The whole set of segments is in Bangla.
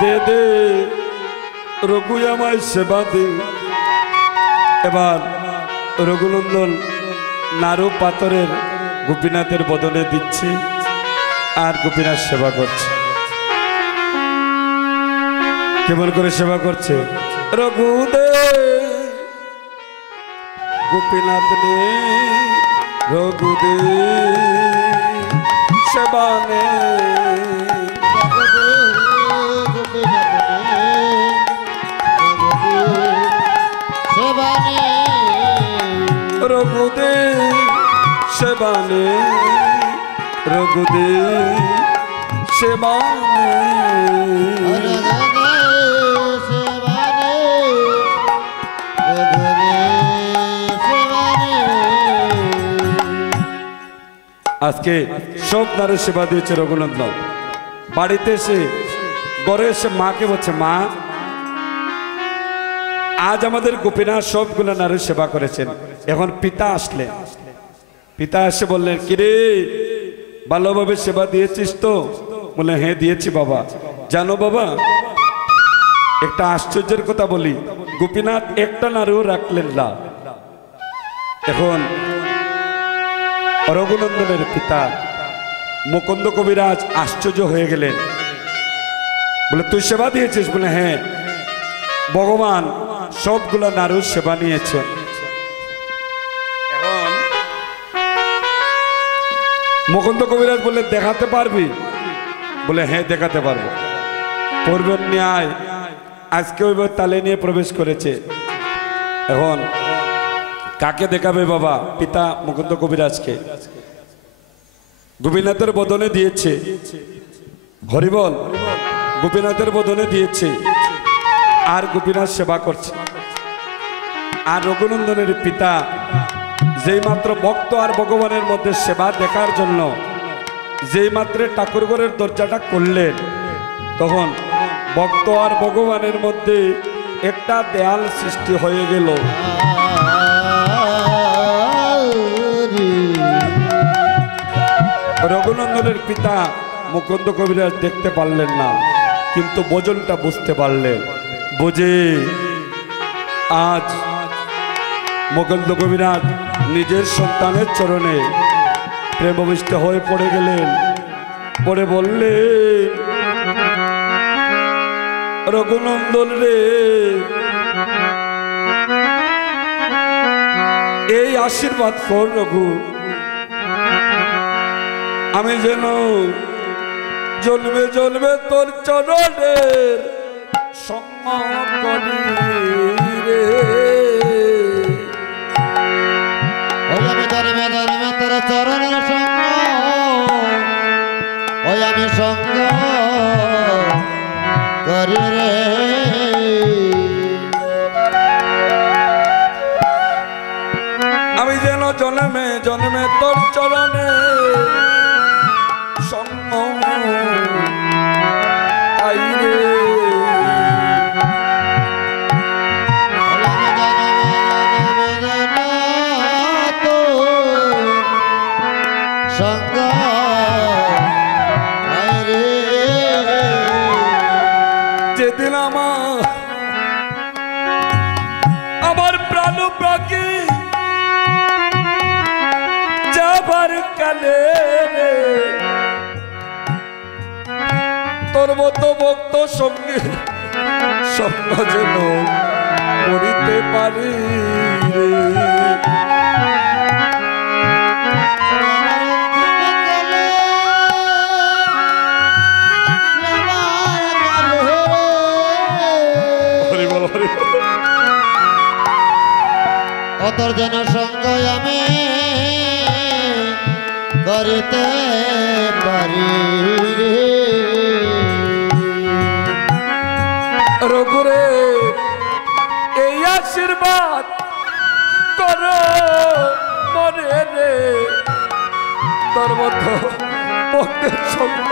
দে দে রঘু আমায় সেবা দে। এবার রঘুনন্দন নাড়ু পাথরের গোপীনাথের বদলে দিচ্ছে আর গোপীনাথ সেবা করছে। কেমন করে সেবা করছে? রঘু দে গোপীনাথ নে রঘু দে সেবা নে রঘু দে সেবা নে রঘু দে সেবা নে। আজকে সব নারী সেবা দিয়েছে রঘুনন্দন। বাড়িতে এসে ঘরে এসে মাকে বলছে, মা আজ আমাদের গোপীনাথ সবগুলো নারী সেবা করেছেন। এখন পিতা আসলেন, পিতা এসে বললেন, কিরে ভালোভাবে সেবা দিয়েছিস তো? বলে হ্যাঁ দিয়েছি বাবা। জানো বাবা, একটা আশ্চর্যের কথা বলি, গোপীনাথ একটা নারীও রাখলেন না। এখন রঘুনন্দনের পিতা মুকুন্দ কবিরাজ আশ্চর্য হয়ে গেলেন। বলে তুই সেবা দিয়েছিস? বলে হ্যাঁ, ভগবান সবগুলো নারীর সেবা নিয়েছেন। এখন মুকুন্দ কবিরাজ বলে দেখাতে পারবি? বলে হ্যাঁ দেখাতে পারবো। পূর্বের ন্যায় আজকে ওই তালে নিয়ে প্রবেশ করেছে। এখন কাকে দেখাবে বাবা? পিতা মুকুন্দ কবিরাজকে। গোপীনাথের বদনে দিয়েছে, হরিবল গোপীনাথের বদনে দিয়েছে, আর গোপীনাথ সেবা করছে। আর রঘুনন্দনের পিতা যেই মাত্র ভক্ত আর ভগবানের মধ্যে সেবা দেখার জন্য যেই মাত্র ঠাকুরঘরের দরজাটা করলেন, তখন ভক্ত আর ভগবানের মধ্যে একটা দেয়াল সৃষ্টি হয়ে গেল। রঘুনন্দনের পিতা মুকুন্দ কবিরাজ দেখতে পারলেন না, কিন্তু ভজনটা বুঝতে পারলেন। বুঝে আজ মুকুন্দ কবিরাজ নিজের সন্তানের চরণে প্রেমবিষ্ট হয়ে পড়ে গেলেন। পরে বললেন, রঘুনন্দন রে, এই আশীর্বাদ কর রঘু, আমি যেন জন্মে জন্মে তোর চরণের সঙ্গ করি রে। আমি জন্মে জন্মে তোর চরণের সঙ্গ, ওই আমি সঙ্গ করি রে। আমি যেন জন্মে জন্মে তোর চরণে সঙ্গ পাই রে। সঙ্গ যেদিন আমার প্রাণ পাখি যাবার কালে তোর মতো ভক্ত সঙ্গে স্বপ্ন যেন করিতে পারি রে। তোর যেন সঙ্গ আমি করিতে পারি রঘুরে, এই আশীর্বাদ করো মনে রে, তোর মতো ভক্তের সঙ্গ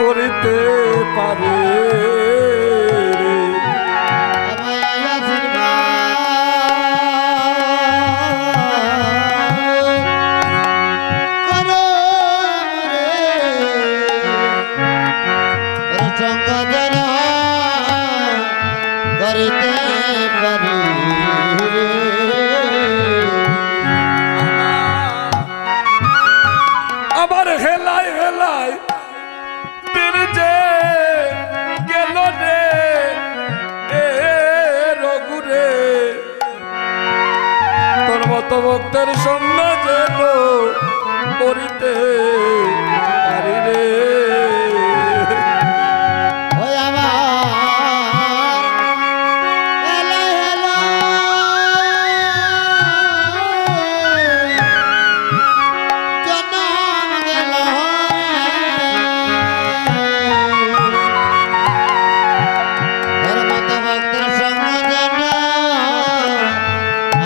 করিতে পারে। সঙ্গ ভক্তের সঙ্গে যেন করিতে পারি রে। ওই আমার এলো এলো জনম গেল তোর মতো ভক্তের সঙ্গ যেন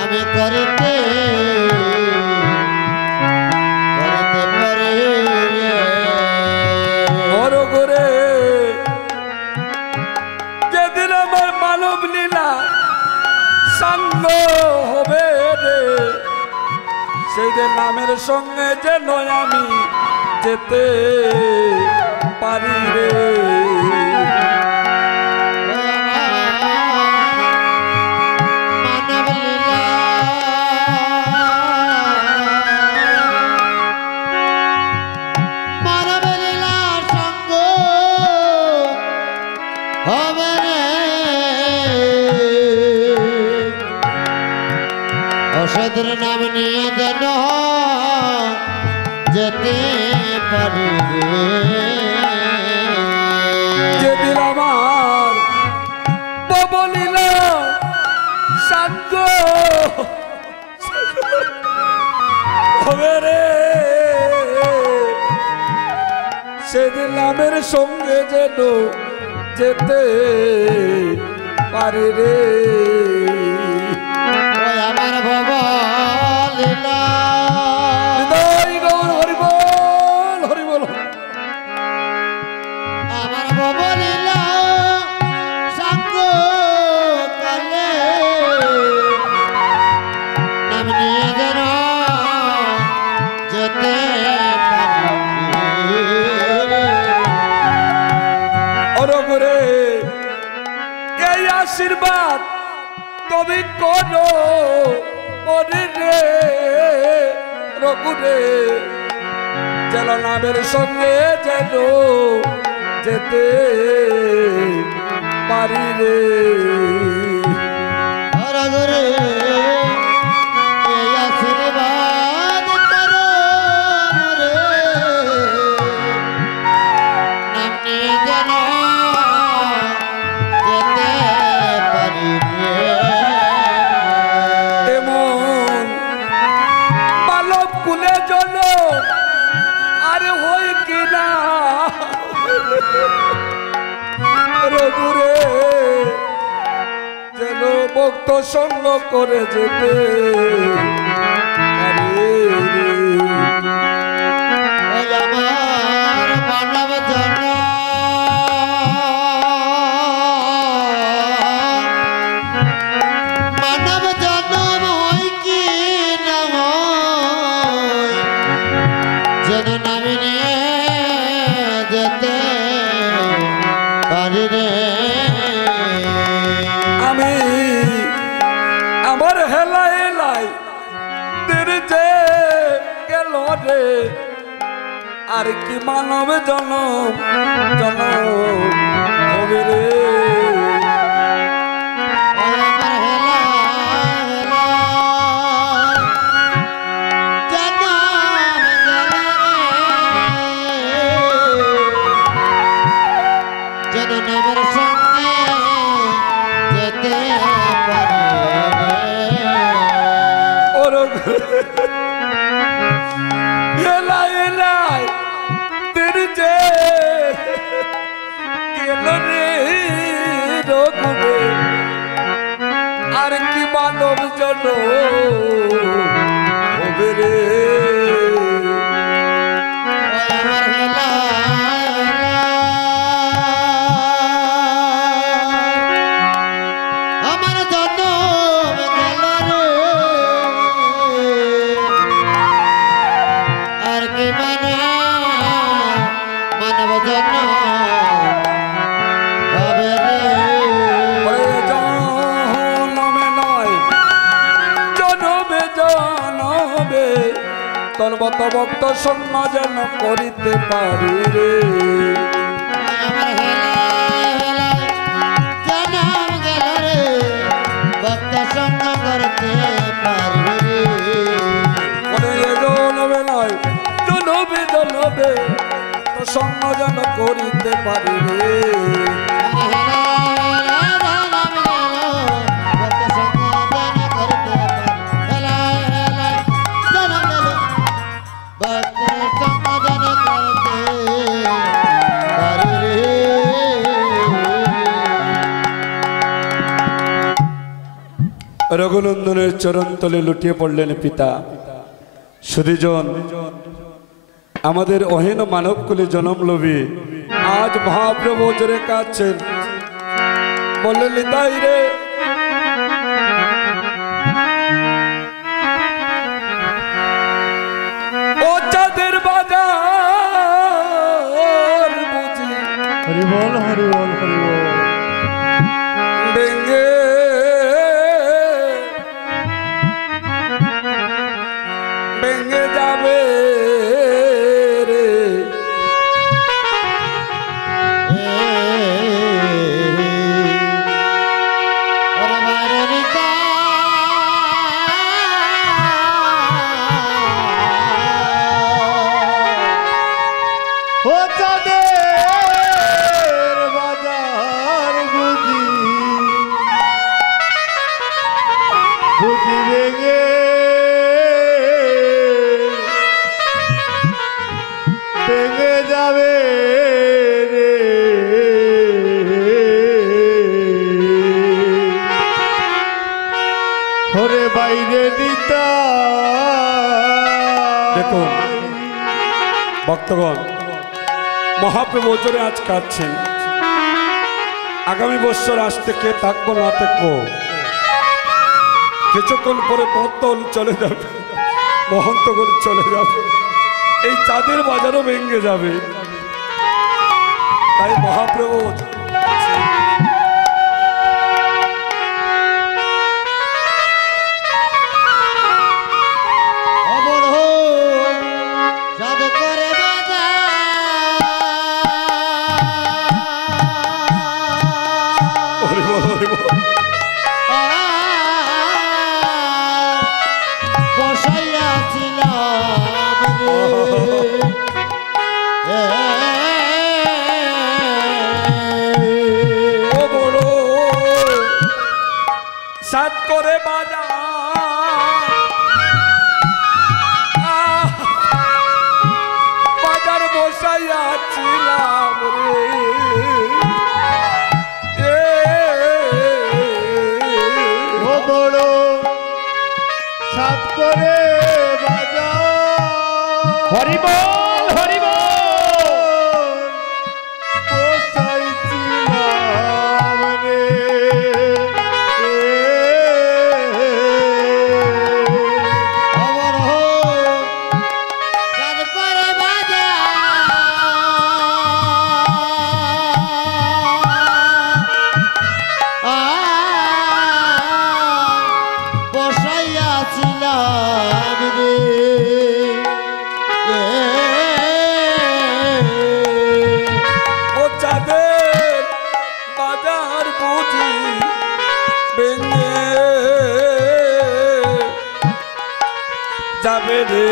আমি করিতে পারি বড় করে যেদিন আমার মানব লীলা সঙ্গ হবে রে, সেই যে নামের সঙ্গে যেন আমি যেতে পারি রে। মানব লীলা মানব লীলা সঙ্গ হবে রে ঔষধের নাম নিয়ে যেন যেতে পারি রে। যেদিন আমার ববলীলা সঙ্গ হবে রে, সেদিন নামের সঙ্গে যেন যেতে পারি রে। ওই আমার ভব লীলা হৃদয় গৌর হরিবল হরিবল। আমার ভব লীলা সঙ্গ কালে নাম নিয়ে যেন যেতে পারি অরগুরে এই আশীর্বাদ তুমি করো ওরে রে রঘুরে, যেন নামের সঙ্গে যেন যেতে পারি রে। হরগুরে এই আশীর্বাদ করো রে নাম নিয়ে যেন যেতে পারি রে। এমন বালক কুলে জল আর হই কিনা রঘুরে, যেন ভক্ত সঙ্গ করে যেতে পারি রে। ওই আমার মানব জন্ম মানব জন্ম হয় কি না হয় যেন নামি নিয়ে যেতে পারি রে। আমি আমার হেলা এলাই তীর যে গেল রে, আর কি মানব জনম জনম হবে রে। ওই আমার হেলা হেলা জনম গেল রে যেন নামের সঙ্গে যেতে পারি রে। ওর এলাই এলাই তীর যে গেল রে রঘুরে, আর কি মানব জনম হবে রে। ওই আমার হেলা আমার জনম গেল রে আর কি মানব জন্ম হবে রে। ওরে জনমে নয় জনমে জনমে তোর মত ভক্ত সঙ্গ যেন করিতে পারি রে। আমার হেলা হেলা জনম গেল রে ভক্ত সঙ্গ করতে পারি রে। যেন করিতে পারি রে। রঘুনন্দনের চরণ তলে লুটিয়ে পড়লেন পিতা। সুধীজন, আমাদের অহীন মানবকুলে জনম লোভী আজ মহাপ্রভু জোরে কাঁদছেন, বললেন নিতাই রে, ও চাঁদের বাজার বুঝি হরি বল হরি বল হরি বল ভেঙে ভেঙে যাবে রে। ও চাঁদের বাজার বুঝি বুঝি ভেঙে ভেঙে যাবে রে। ওরে বাইরে নিতা দেখুন ভক্তগণ, মহাপ্রভু জোরে আজ কাঁদছেন। আগামী বছর আসতে কে থাকবো না থাকবো, কিছুক্ষণ পরে পত্তল চলে যাবে, মহন্তগণ চলে যাবে, এই চাঁদের বাজারও ভেঙে যাবে। তাই মহাপ্রভু সাত করে বাজা বাজার বসাইয়াছিলাম রে। ও বড় সাত করে বাজা হরি বল হরি বল। বসাইছিলাম রে। ও চাঁদের বাজার বুঝি ভেঙে যাবে রে।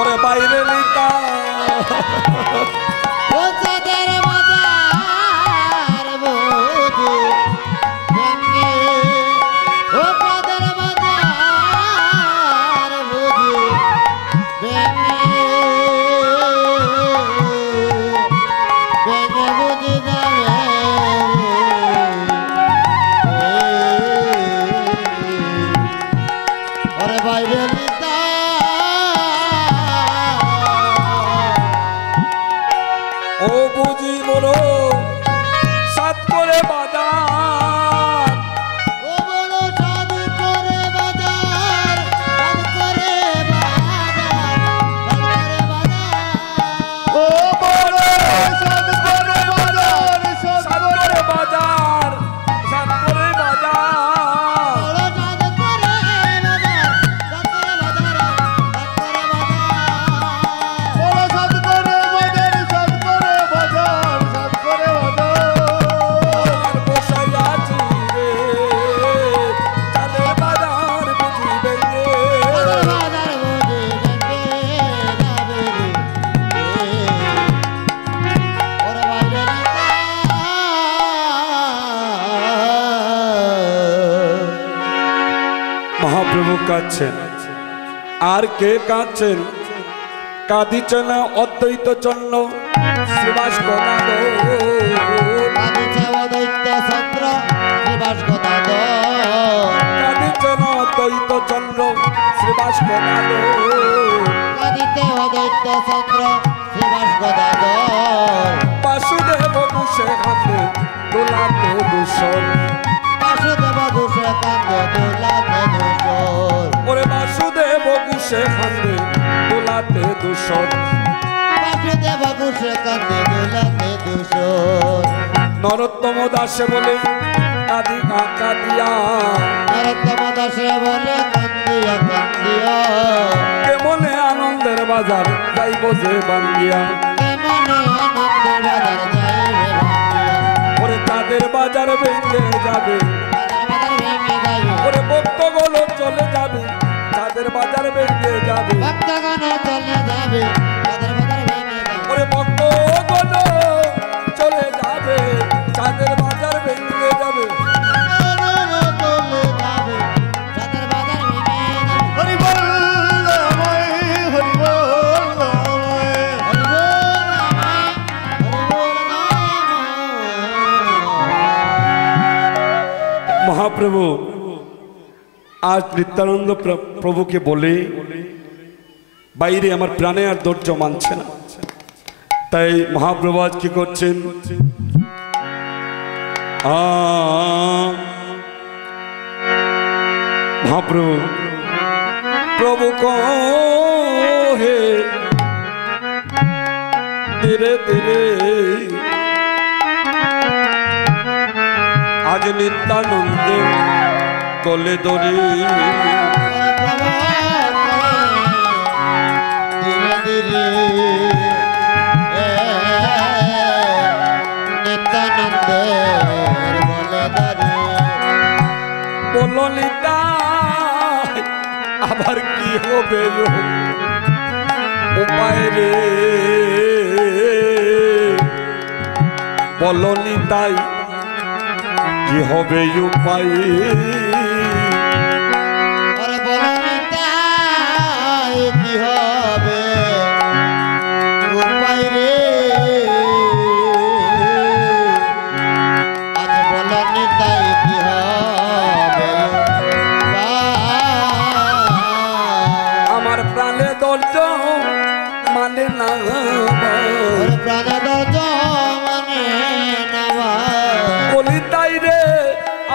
ওরে বাইরে নিতা ও চাঁদের বাজার বুঝি ভেঙে, ও চাঁদের বাজার বুঝি ভেঙে ভেঙে বুঝি যাবে ওরে বাইরে নিতা ও বুঝি কাঁদছেন? আর কে কাঁদছেন? কাঁদিছে না অদ্বৈত চন্দ্র শ্রীবাস গদাধর। কাঁদিছে অদ্বৈত চন্দ্র শ্রীবাস গদাধর। কাঁদিছে না অদ্বৈত চন্দ্র শ্রীবাস গদাধর। কাঁদিতে অদ্বৈত চন্দ্র শ্রীবাস গদাধর। বাসুদেব বসে কাঁদে দোলাতে দূষণ। বাসুদেব বসে কাঁদে দোলাতে দূষণ। ওরে বাসুদেব বসে কাঁদে দোলাতে দূষণ। বাসুদেব বসে কাঁদে দোলাতে দূষণ। নরোত্তম দাসে বলে কাঁদি কাঁদিয়া। নরোত্তম দাসে বলে কান্দিয়া কান্দিয়া। কেমনে আনন্দের বাজার যাইব যে বাঙ্গিয়া। কেমনে আনন্দের বাজার যাইবে ভাঙ্গিয়া। ওরে তাদের বাজার ভেঙে যাবে। বাজার ভেঙে যাইবে। ওরে ভক্তগণ চলে যাবে তাদের বাজার ভেঙে যাবে। ভক্তগণ চলে যাবে তাদের বাজার ভেঙে যাবে। ওরে ভক্তগণ চলে যাবে তাদের বাজার ভেঙে যাবে। মহাপ্রভু আজ নিত্যানন্দ প্রভুকে বলে বাইরে আমার প্রাণে আর ধৈর্য মানছে না। তাই মহাপ্রভু আজ কি করছেন? মহাপ্রভু প্রভু হে ধীরে ধীরে আজ নিত্যানন্দে কোলে ধরে। ধীরে ধীরে নিত্যানন্দের বলে ধরে। বলো নিতাই আবার কি হবে উপায় রে। বলো নিতাই কি হবে উপায়। আরে বলো নিতাই কি হবে উপায় রে। আজ বলো নিতাই কি হবে উপায়। আমার প্রাণে দর্জ মানে না। ওরে প্রাণে দর্জ মানে না ভাই। বলি তাই রে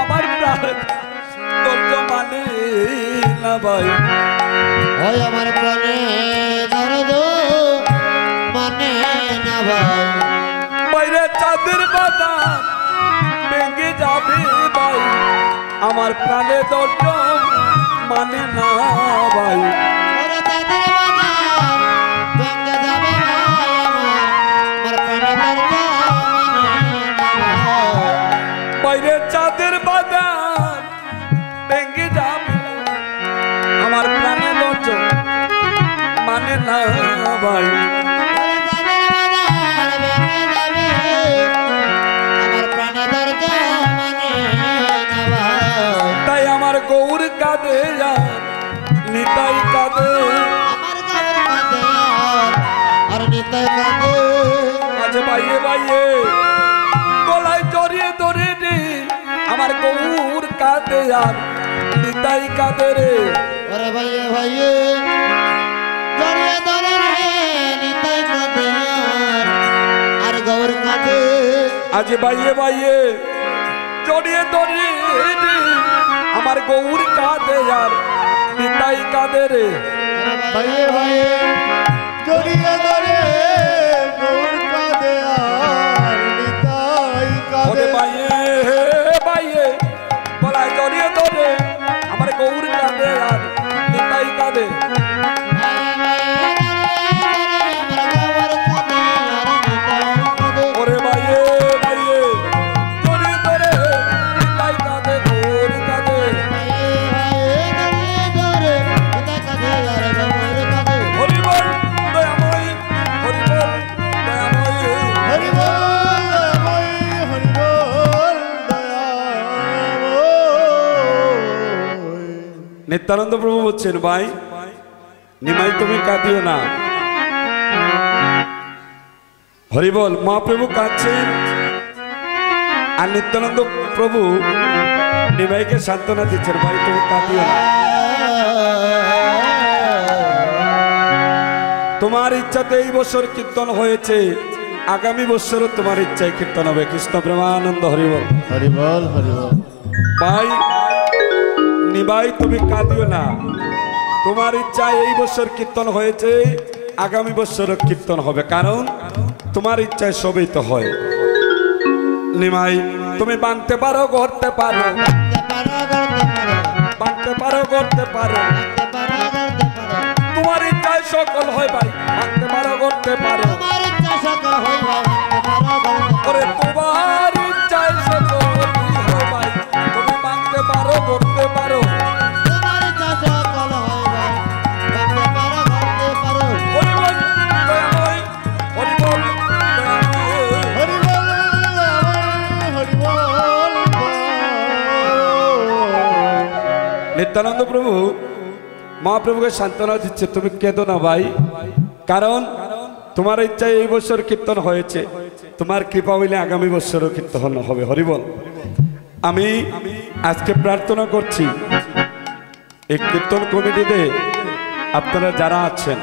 আমার প্রাণ দর্জ মানে না ভাই। ওই আমার প্রাণে দর্দ মানে না ভাই। বাইরে চাঁদের বাজার ভেঙে যাবে ভাই। আমার প্রাণে দর্জ মানে না ভাই। ওরে তাদের বাজার ভেঙে যাবে ভাই। আমার প্রাণে দর্দ মানে না ভাই। বাইরে চাঁদের বাজার ভেঙে যাবে আমার প্রাণে দর্জ মানে না ভাই। ওরে তাদের বাজার ভেঙে যাবে আমার প্রাণে দর্দ মানে না ভাই। তাই আমার গৌর কাঁদে আর নিতাই কাঁদে। আমার গৌর কাঁদে আর নিতাই কাঁদে। আজ বাইয়ে বাইয়ে গলায় জড়িয়ে ধরে রে আমার গৌর কাঁদে আর নিতাই কাঁদে রে। ওরে ভাইয়ে ভাইয়ে জড়িয়ে ধরে রে নিতাই কাঁদে আর গৌর কাঁদে। আজ বাইয়ে বাইয়ে জড়িয়ে ধরে রে আমার গৌর কাঁদে আর নিতাই কাঁদে রে। ভাইয়ে ভাইয়ে জড়িয়ে ধরে গৌর কাঁদে আর নিতাই ওরে কাঁদে। বাইয়ে বাইয়ে গলায় জড়িয়ে ধরে আমার গৌর কাঁদে আর নিতাই কাঁদে। ওরে বাইয়ে বাইয়ে জড়িয়ে ধরে নিতাই কাঁদে গৌর কাঁদে। হরিবল দয়াময় নিত্যানন্দ প্রভু বলছেন, ভাই নিমাই তুমি কাঁদিও না। হরিবল। মহাপ্রভু কাঁদছেন আর নিত্যানন্দ প্রভু নিমাইকে সান্ত্বনা দিচ্ছেন, ভাই তুমি কাঁদিও না। তোমার ইচ্ছাতে এই বছর কীর্তন হয়েছে, আগামী বছরও তোমার ইচ্ছায় কীর্তন হবে। কৃষ্ণ প্রেমানন্দ। হরিবল হরিবল হরিবল। ভাই নিমাই তুমি কাঁদিও না, তোমার ইচ্ছায় এই বছর কীর্তন হয়েছে, আগামী বছরও কীর্তন হবে, কারণ তোমার ইচ্ছায় সবই তো হয়। নিমাই তুমি বাঁধতে পারো, গড়তে পারো, বাঁধতে পারো, গড়তে পারো, তোমার ইচ্ছায় সকল হয় ভাই। বাঁধতে পারো, গড়তে পারো, ওরে তোমার ইচ্ছায় সকল হয় ভাই। তুমি বাঁধতে পারো, গড়তে পারো, হরিবল দয়াময়, হরিবল দয়াময়। নিত্যানন্দ প্রভু মহাপ্রভুকে সান্ত্বনা দিচ্ছে, তুমি কেঁদো না ভাই, কারণ তোমার ইচ্ছায় এই বছর কীর্তন হয়েছে, তোমার কৃপা হইলে আগামী বছরও কীর্তন হবে। হরিবল। আমি আজকে প্রার্থনা করছি এই কীর্তন কমিটিতে আপনারা যারা আছেন,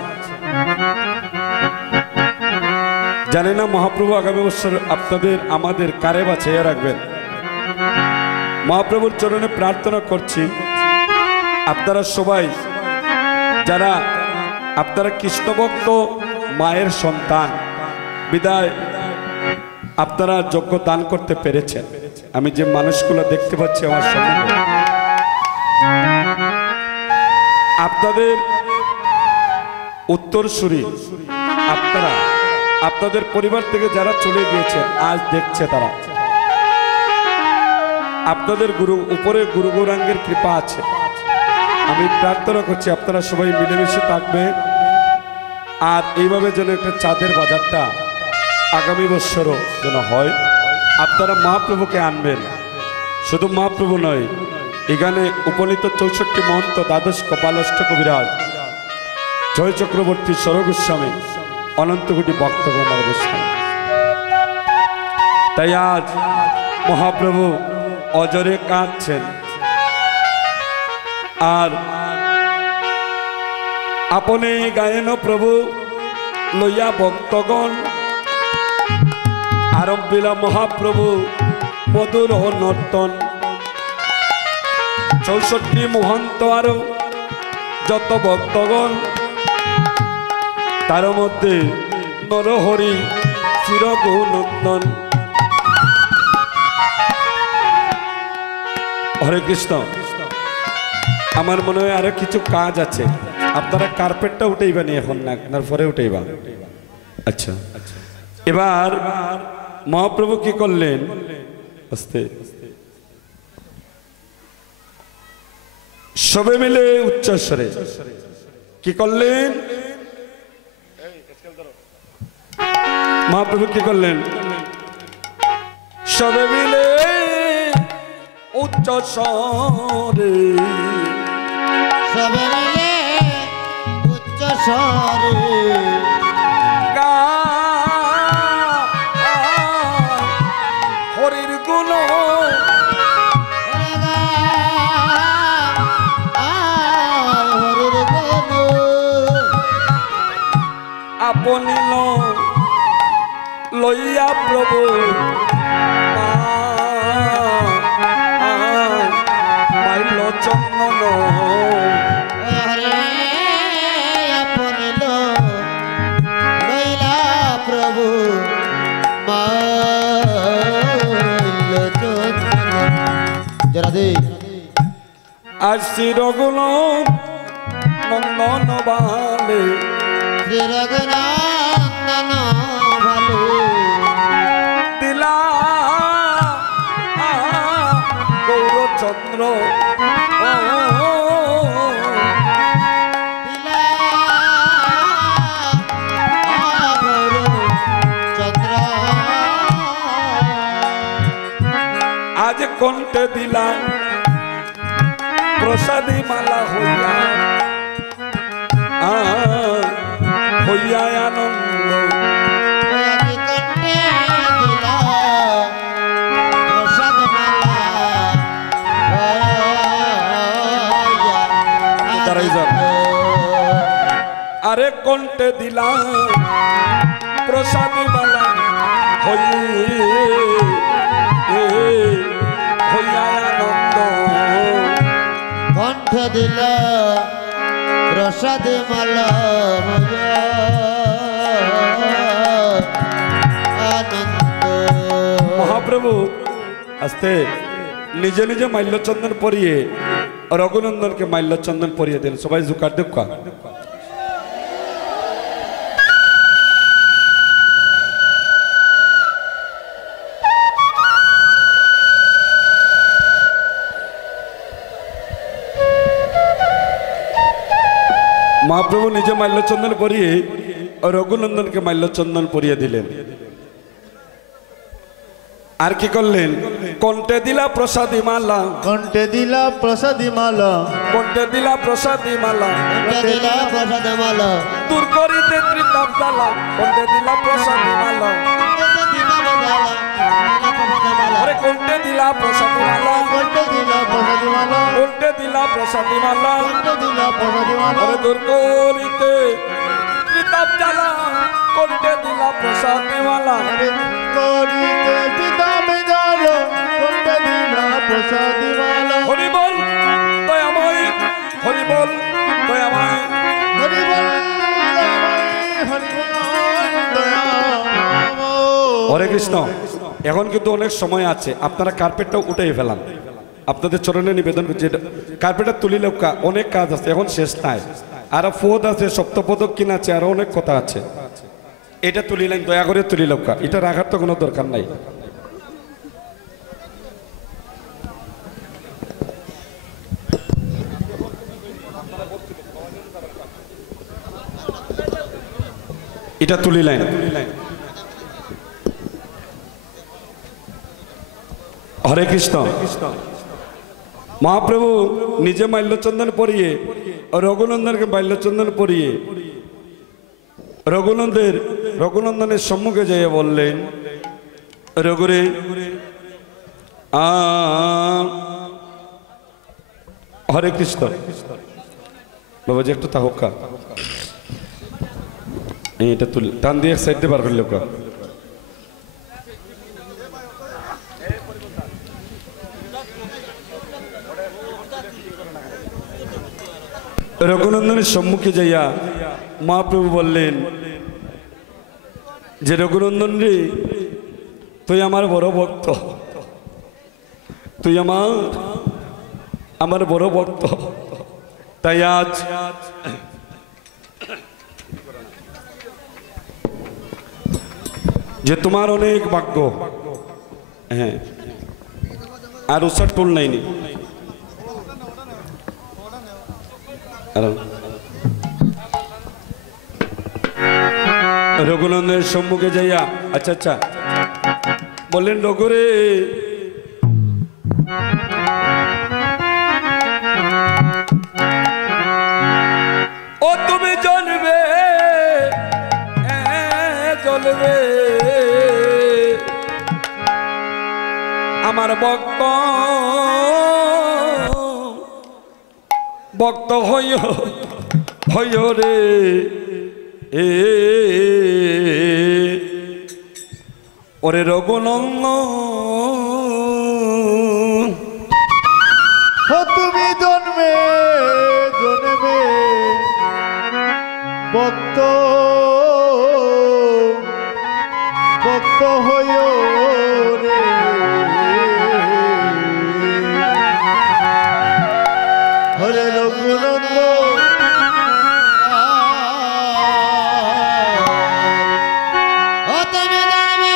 জানি না মহাপ্রভু আগামী বছর আপনাদের আমাদের কারে বাঁচিয়ে রাখবেন। মহাপ্রভুর চরণে প্রার্থনা করছি, আপনারা সবাই যারা আপনারা কৃষ্ণভক্ত মায়ের সন্তান বিদায় আপনারা যোগ্য দান করতে পেরেছেন। আমি যে মানুষগুলো দেখতে পাচ্ছি আমার সম্মুখে, আপনাদের উত্তরসূরি, আপনারা আপনাদের পরিবার থেকে যারা চলে গিয়েছেন আজ দেখছে, তারা আপনাদের গুরু উপরে গুরু গৌরাঙ্গের কৃপা আছে। আমি প্রার্থনা করছি আপনারা সবাই মিলেমিশে থাকবে, আর এইভাবে যেন একটা চাঁদের বাজারটা আগামী বছরও যেন হয়। আপনারা মহাপ্রভুকে আনবেন, শুধু মহাপ্রভু নয়, এখানে উপনীত 64 মহন্ত, দ্বাদশ কপালষ্ঠ কবিরাজ, জয় চক্রবর্তী, সরগোস্বামী, অনন্ত কোটি ভক্তগণ অবস্থান। তাই আজ মহাপ্রভু অজরে কাঁদছেন, আর আপনি গায়েন প্রভু লইয়া ভক্তগণ আরম্ভিলা মহাপ্রভু মধুর নর্তন। 64 মহন্ত আর যত ভক্তগণ, তার মধ্যে নরহরি চিরগুণন্দন। হরে কৃষ্ণ। আমার মনে হয় আরো কিছু কাজ আছে, আপনারা কার্পেটটা উঠেইবা নি এখন, না আপনার পরে উঠেইবা? আচ্ছা, এবার মহাপ্রভু কি করলেন, আস্তে সবে মিলে উচ্চস্বরে কি করলেন? মহাপ্রভু কি করলেন? সবে মিলে উচ্চস্বরে, সবে মিলে উচ্চস্বরে হরির গুণ হরির গুণ আপনি লইয়া প্রভু মাইল চন্দন। হরে আপনি লইলা প্রভু মাইল চন্দন। জরা দে আজ শ্রীরগুণ নন্দন বালে, শ্রী রঘুনন্দন ভালে দিলা গৌরচন্দ্র দিলা চন্দ্র। আজ কণ্ঠে দিলা প্রসাদী মালা হইয়া হইয়া আনন্দ আজি কণ্ঠে দিলা প্রসাদ মালা দাঁড়াই যান। আরে কণ্ঠে দিলাম প্রসাদী মালা হইয়া আনন্দ কণ্ঠ দিল প্রসাদ মালা আনন্দ। মহাপ্রভু আস্তে নিজে নিজে মাল্যচন্দন পরিয়ে রঘুনন্দনকে মাল্যচন্দন পরিয়ে দিলেন। সবাই জুকার দেখা। মহাপ্রভু নিজে মাল্যচন্দন পরিয়ে রঘুনন্দনকে মাল্যচন্দন পরিয়ে দিলেন। আর কি করলেন? কণ্ঠে দিলা প্রসাদী মালা, কণ্ঠে দিলা প্রসাদী মালা, কণ্ঠে দিলা প্রসাদী মালা, কণ্ঠ দিল প্রসাদ মালা দূর করিতে ত্রিতাপ জ্বালা, কণ্ঠে দিলা প্রসাদী মালা, আরে কণ্ঠে দিলা প্রসাদী মালা, কণ্ঠে দিলা প্রসাদী মালা, কণ্ঠে দিলা প্রসাদী মালা, কণ্ঠে দিলা প্রসাদী মালা, আরে দূর করিতে ত্রিতাপ জ্বালা, কণ্ঠে দিলা প্রসাদী মালা। করিতে চিতামে জালো, কণ্ঠে দিলা প্রসাদী মালা। হরি বল দয়াময়, হরি বল দয়াময়, হরি বল হরি বল দয়াময়। হরে কৃষ্ণ। এখন কিন্তু অনেক সময় আছে, আপনারা কার্পেটটাও উঠেই ফেলান। আপনাদের চরণে নিবেদন করছি, কার্পেটটা তুলিলে অনেক কাজ আছে, এখন শেষ নাই। আর পদ আছে, সপ্তপদক কিনা আছে, আরো অনেক কথা আছে। এটা তুলিলেন, দয়া করে তুলিল, এটা রাখার তো কোনো দরকার নাই। এটা তুলিলেন। হরে কৃষ্ণ। মহাপ্রভু নিজে মাল্যচন্দন পরিয়ে রঘুনন্দনকে মাল্যচন্দন পরিয়ে রঘুনন্দনের সম্মুখে যাইয়া বললেন, রঘুরে হরে কৃষ্ণ। বাবাজি একটু তাহকা এটা তুল, টান দিয়ে সাইড দিয়ে বার করলে। রঘুনন্দনের সম্মুখে যাইয়া মহাপ্রভু বললেন যে, রঘুনন্দন রে, তুই আমার বড় ভক্ত, তুই আমার বড় ভক্ত, তাই আজ যে তোমার অনেক ভাগ্য। হ্যাঁ, আর উসার টুল নাইনি। রঘুনন্দনের সম্মুখে যাইয়া আচ্ছা আচ্ছা বললেন, রঘুরে ও তুমি জানবে জ্বলবে আমার ভক্ত ভক্ত হইও রে ওরে রঘুনন্দন। তুমি জন্মে জন্মে ভক্ত ভক্ত হইও রে, হরে রঘুনন্দন। ও তুমি জানবে